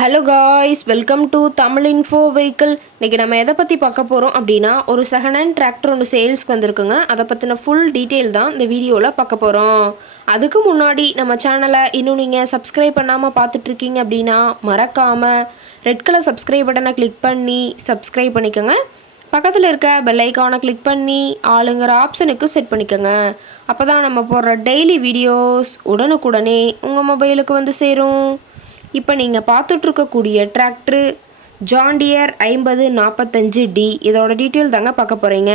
Hello guys, welcome to Tamil info vehicle. இன்றைக்கி நம்ம எதை பற்றி பார்க்க போகிறோம் அப்படின்னா, ஒரு செகண்ட் ஹேண்ட் டிராக்டர் ஒன்று சேல்ஸ்க்கு வந்திருக்குங்க. அதை பற்றின ஃபுல் டீட்டெயில் தான் இந்த வீடியோவில் பார்க்க போகிறோம். அதுக்கு முன்னாடி நம்ம சேனலை இன்னும் நீங்கள் சப்ஸ்கிரைப் பண்ணாமல் பார்த்துட்ருக்கீங்க அப்படின்னா மறக்காமல் ரெட் கலர் சப்ஸ்கிரைப் பட்டனை கிளிக் பண்ணி சப்ஸ்கிரைப் பண்ணிக்கோங்க. பக்கத்தில் இருக்க பெல் ஐக்கானை கிளிக் பண்ணி ஆளுங்கிற ஆப்ஷனுக்கு செட் பண்ணிக்கோங்க. அப்போ தான் நம்ம போடுற டெய்லி வீடியோஸ் உடனுக்குடனே உங்கள் மொபைலுக்கு வந்து சேரும். இப்போ நீங்கள் பார்த்துட்ருக்கக்கூடிய டிராக்டரு ஜான் டியர் 5045D. இதோட டீட்டெயில் தாங்க பார்க்க போகிறீங்க.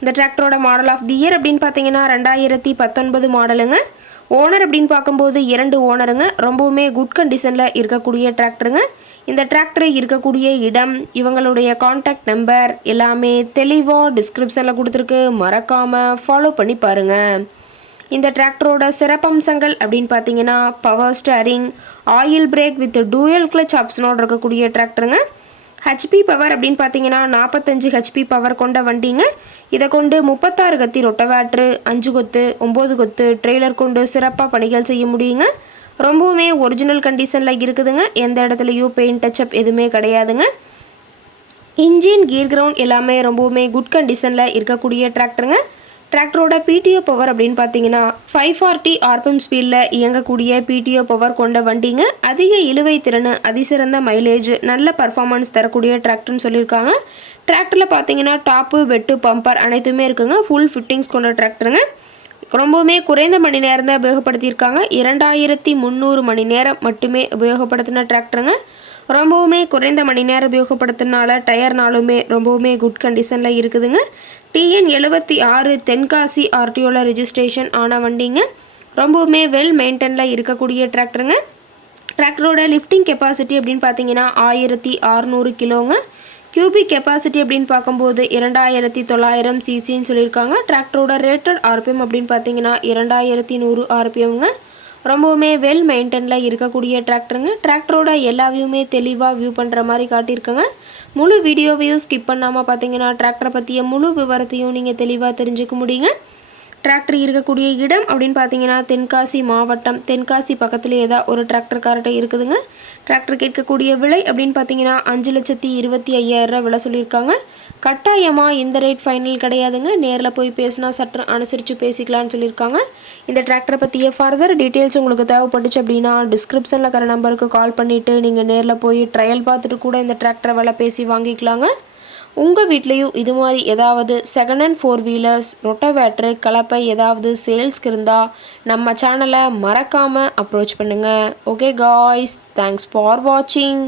இந்த டிராக்டரோட மாடல் ஆஃப் தி இயர் அப்படின்னு பார்த்தீங்கன்னா 2019 மாடலுங்க. ஓனர் அப்படின்னு பார்க்கும்போது 2 ஓனருங்க. ரொம்பவுமே குட் கண்டிஷனில் இருக்கக்கூடிய டிராக்டருங்க. இந்த டிராக்டர் இருக்கக்கூடிய இடம், இவங்களுடைய கான்டாக்ட் நம்பர் எல்லாமே தெளிவாக டிஸ்கிரிப்ஷனில் கொடுத்துருக்கு. மறக்காமல் ஃபாலோ பண்ணி பாருங்கள். இந்த டிராக்டரோட சிறப்பம்சங்கள் அப்படின்னு பார்த்தீங்கன்னா, power steering, oil brake with dual clutch ஆப்ஷனோடு இருக்கக்கூடிய டிராக்டருங்க. ஹெச்பி பவர் அப்படின்னு பார்த்தீங்கன்னா 45 ஹெச்பி பவர் கொண்ட வண்டிங்க. இதை கொண்டு 36 கத்தி ரொட்டவேட்ரு, 5 கொத்து, 9 கொத்து ட்ரெய்லர் கொண்டு சிறப்பாக பணிகள் செய்ய முடியுங்க. ரொம்பவுமே ஒரிஜினல் கண்டிஷனில் இருக்குதுங்க. எந்த இடத்துலையும் பெயிண்ட் டச்சப் எதுவுமே கிடையாதுங்க. இன்ஜின், கீர் கிரவுண்ட் எல்லாமே ரொம்பவுமே குட் கண்டிஷனில் இருக்கக்கூடிய டிராக்டருங்க. டிராக்டரோட பிடிஓ பவர் அப்படின்னு பார்த்தீங்கன்னா 540 ஆர்பிஎம் ஸ்பீடில் இயங்கக்கூடிய பிடிஓ பவர் கொண்ட வண்டிங்க. அதிக இழுவை திறன், அதிசிறந்த மைலேஜ், நல்ல பர்ஃபார்மன்ஸ் தரக்கூடிய டிராக்டர்னு சொல்லியிருக்காங்க. டிராக்டரில் பார்த்தீங்கன்னா டாப்பு, வெட்டு, பம்பர் அனைத்துமே இருக்குங்க. ஃபுல் ஃபிட்டிங்ஸ் கொண்ட டிராக்டருங்க. ரொம்பவுமே குறைந்த மணி நேரம் தான் உபயோகப்படுத்தியிருக்காங்க. 2300 மணி நேரம் மட்டுமே உபயோகப்படுத்தின டிராக்டருங்க. ரொம்பவுமே குறைந்த மணி நேரம் உபயோகப்படுத்தினால டயர்னாலுமே ரொம்பவுமே குட் கண்டிஷனில் இருக்குதுங்க. TN76 தென்காசி ஆர்டிஓவில் ரெஜிஸ்ட்ரேஷன் ஆன வண்டிங்க. ரொம்பவுமே வெல் மெயின்டெனில் இருக்கக்கூடிய டிராக்டருங்க. டிராக்டரோட லிஃப்டிங் கெப்பாசிட்டி அப்படின்னு பார்த்தீங்கன்னா 1600 கிலோங்க. கியூபிக் கெப்பாசிட்டி அப்படின்னு பார்க்கும்போது 2900 சிசின்னு சொல்லியிருக்காங்க. டிராக்டரோட ரேட்டட் ஆர்பிஎம் அப்படின்னு பார்த்தீங்கன்னா 2100 ஆர்பிஎம்ங்க. ரொம்பவுமே வெல் மெயின்டெனில் இருக்கக்கூடிய டிராக்டருங்க. டிராக்டரோட எல்லா வியூமே தெளிவாக வியூ பண்ணுற மாதிரி காட்டியிருக்கோங்க. முழு வீடியோவையும் ஸ்கிப் பண்ணாமல் பார்த்தீங்கன்னா டிராக்டரை பற்றிய முழு விவரத்தையும் நீங்கள் தெளிவாக தெரிஞ்சுக்க முடியுங்க. டிராக்டர் இருக்கக்கூடிய இடம் அப்படின்னு பார்த்தீங்கன்னா தென்காசி மாவட்டம். தென்காசி பக்கத்துலேயே தான் ஒரு டிராக்டர் கார்ட்டை இருக்குதுங்க. டிராக்டர் கேட்கக்கூடிய விலை அப்படின்னு பார்த்தீங்கன்னா 5,25,000 விலை சொல்லியிருக்காங்க. கட்டாயமாக இந்த ரேட் ஃபைனல் கிடையாதுங்க. நேரில் போய் பேசினா சற்று அனுசரித்து பேசிக்கலான்னு சொல்லியிருக்காங்க. இந்த டிராக்டரை பற்றிய ஃபர்தர் டீட்டெயில்ஸ் உங்களுக்கு தேவைப்பட்டுச்சு அப்படின்னா டிஸ்கிரிப்ஷனில் இருக்கிற நம்பருக்கு கால் பண்ணிவிட்டு நீங்கள் நேரில் போய் ட்ரையல் பார்த்துட்டு கூட இந்த டிராக்டரை விலை பேசி வாங்கிக்கலாங்க. உங்கள் வீட்லேயும் இது மாதிரி ஏதாவது செகண்ட் ஹேண்ட் 4 வீலர்ஸ், ரொட்டவேட்ரு, கலப்பை ஏதாவது சேல்ஸ்க்கு இருந்தால் நம்ம சேனலை மறக்காமல் அப்ரோச் பண்ணுங்கள். ஓகே காய்ஸ், தேங்க்ஸ் ஃபார் வாட்சிங்.